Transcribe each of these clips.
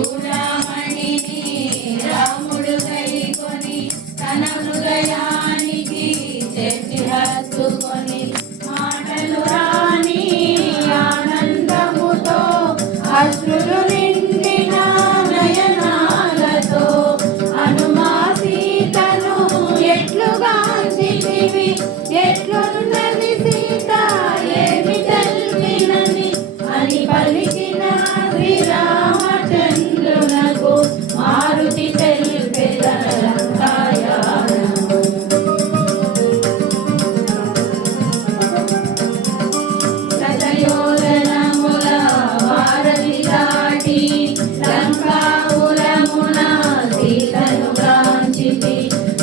చూడమణిని రాముడు కైకొని తన హృదయానికి చేర్చి హత్తుకొని మాటలు రాని ఆనందముతో అశ్రులు నిండిన నయనాలతో హనుమా సీతను ఎట్లుగాంచితివి ఎట్లున్నది సీత ఏమి తెల్పినని అని పలికిన శ్రీరామచంద్రునకు మారుతి తెలిపెదలంకాయానము. శతయోజనముల వారధి దాటి లంకాపురమున సీతను గాంచితి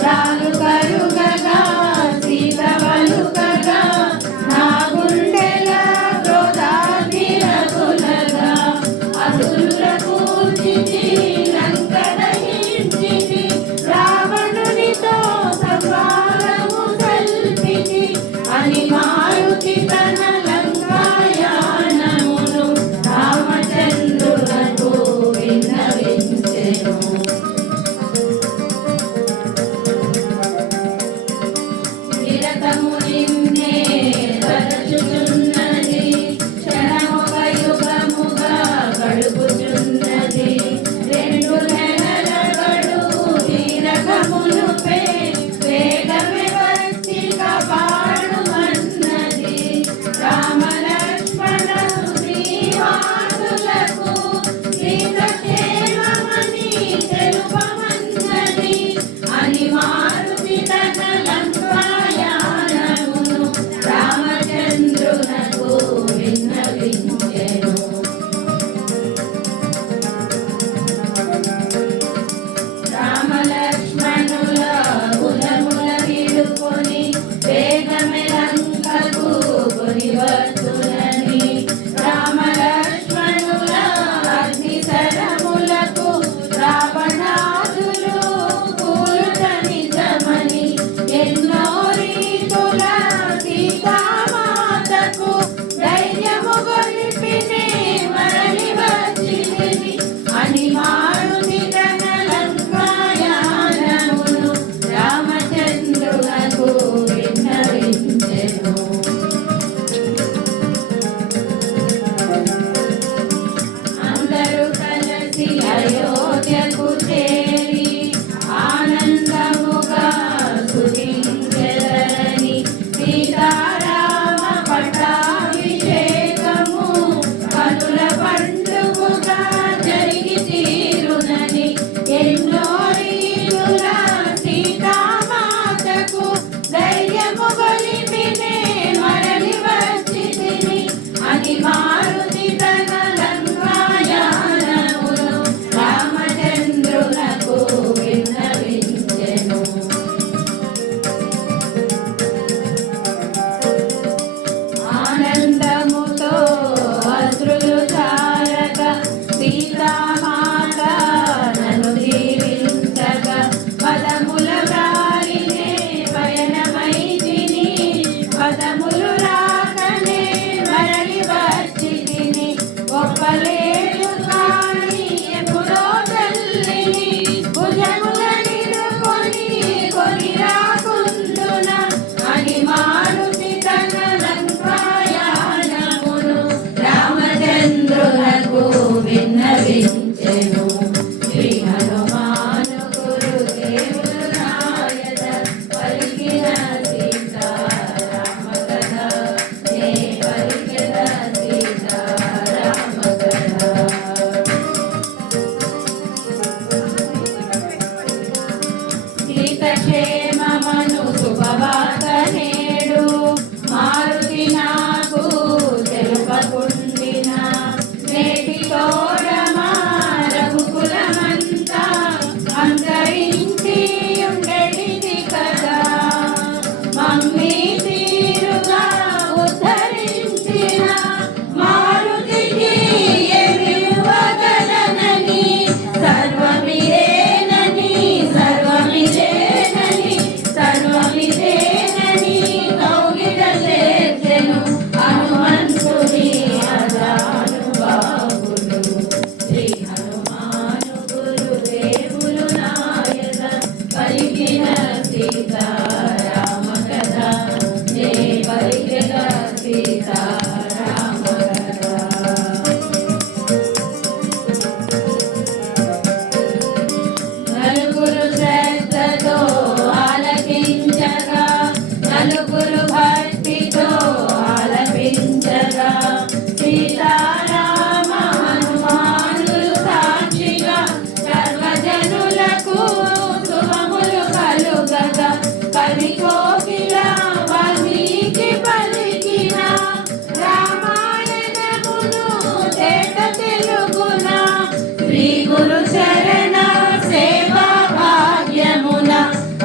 రాలు కరుగగా సీత వలుకగా నా గుండెల క్రోధాగ్నిరగులగా అసురుల కూర్చితి లంక దహించితి రావణునితో సంవాదము సల్పితి అని మారుతి తన లంకాయానమును రామచంద్రునకు విన్నవించెను. నిరతము నిన్నే తలచుచున్నది క్షణముగ యుగముగా గడుపుచున్నది రెండు నెలల గడువు తీరకమునుపే వేగమే వచ్చి కాపాడుమన్నది రామ లక్ష్మణ శ్రీవాసులకు సీత క్షేమమని తెలుపమన్నది అని మారుతి తన లంకాయానమును రామచంద్రునకు విన్నవించెను. రామ లక్ష్మణుల కులముల వీడుకొని వేగమే లంకకు కొనివచ్చునని రామ లక్ష్మణుల అగ్ని శరములకు రావణాదులు కూలుట నిజమని ఎన్నో రీతుల సీతామాతకు ధైర్యము గొలిపినే మరలి వచ్చితివి అని మారుతి తన లంకాయానమును రామచంద్రునకు విన్నవించెను. అందరూ కలిసి అయోధ్యకు చేరి ఆనందముగా స్తుతించెదరని సీతారామ పట్టాభిషేకము కనుల పండుగగా జరిగి తీరునని ఎన్నో రీతుల సీతామాతకు ధైర్యము గొలిపినే మరలి వచ్చితిని అని మారుతి తన లంకాయానమును రామచంద్రునకు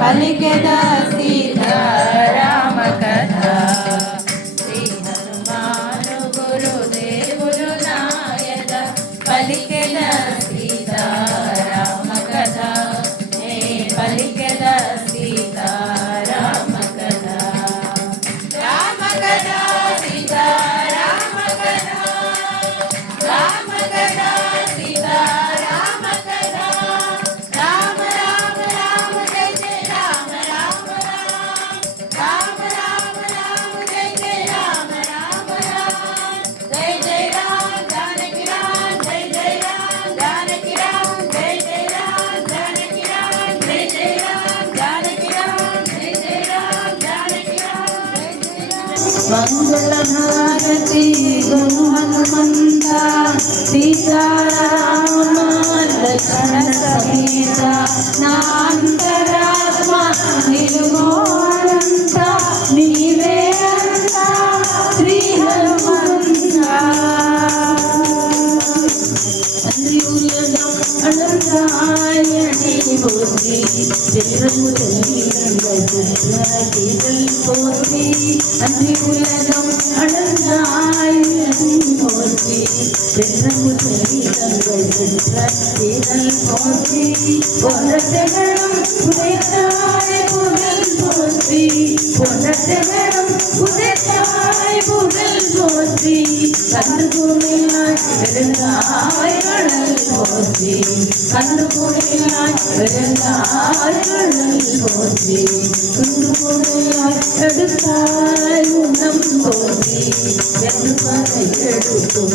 పలికెద సీతారామ కథ. శ్రీ హనుమాను గురుదేవులు నాయద పలికెద సీతారామ కథ. నే పలికెద సీతారామ కథ. రామ కథ సీతారామ కథ. రామ కథ సీతారామ కథ. రామ రామ రామ జయ జయ రామ రామ రామ. రామ రామ రామ జయ జయ రామ రామ రామ. జయ జయ రామ జానకి రామ జయ జయ రామ జానకి రామ జయ జయ రామ జానకి రామ జయ జయ రామ జానకి రామ జయ జయ రామ జానకి రామ జయ జయ రామ. మంగళ భారతి గురు హనుమంత సీతారామ లక్ష్మణ సమేత నా అంతరాత్మ నిలువోనంత నీవే అంత శ్రీ హనుమంత. அனந்தாயணி போற்றி செல்வமு தெல்லிடங்கள் போற்றி அன்றி உலகம் அனந்தாயணி போற்றி செல்வமு தெல்லிடங்கள் போற்றி பொன்னத்தகளும் உதைத்தாய் புகழ் போற்றி பொன்னத்தகளும் உதைத்தாய் புகழ் போற்றி கண்டு பூமியாய் பெருந்தாய் கடல் போற்றி கண்டு பூமியாய் பெருந்தாய் கடல் போற்றி குண்டு பூமியாய் எடுத்தாய் உணம் போற்றி என்று பதை எடுக்கும்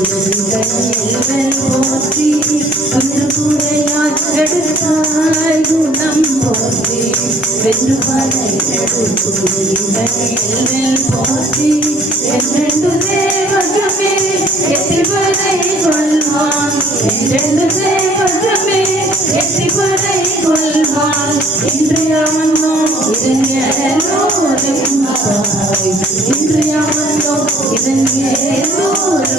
போற்றி குண்டு பூமியாய் எடுத்தாய் குணம் போற்றி வென்று பதை எடுக்கும் போற்றி என்றென்று தேவகமே எத்திவரை கொள்வான் என்றென்று தேவகமே எத்திவரை கொள்வான் இன்று யாவனோ இதெல்லோரும் இன்று யாவனோ இதெல்லோரும்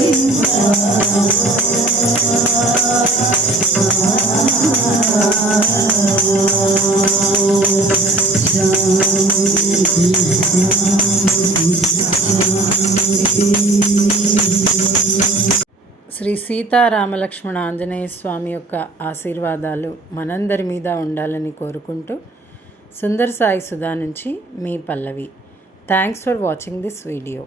శ్రీ సీతారామలక్ష్మణ ఆంజనేయ స్వామి యొక్క ఆశీర్వాదాలు మనందరి మీద ఉండాలని కోరుకుంటూ సుందర్ సాయి సుధా నుంచి మీ Pallavi. Thanks for watching this video.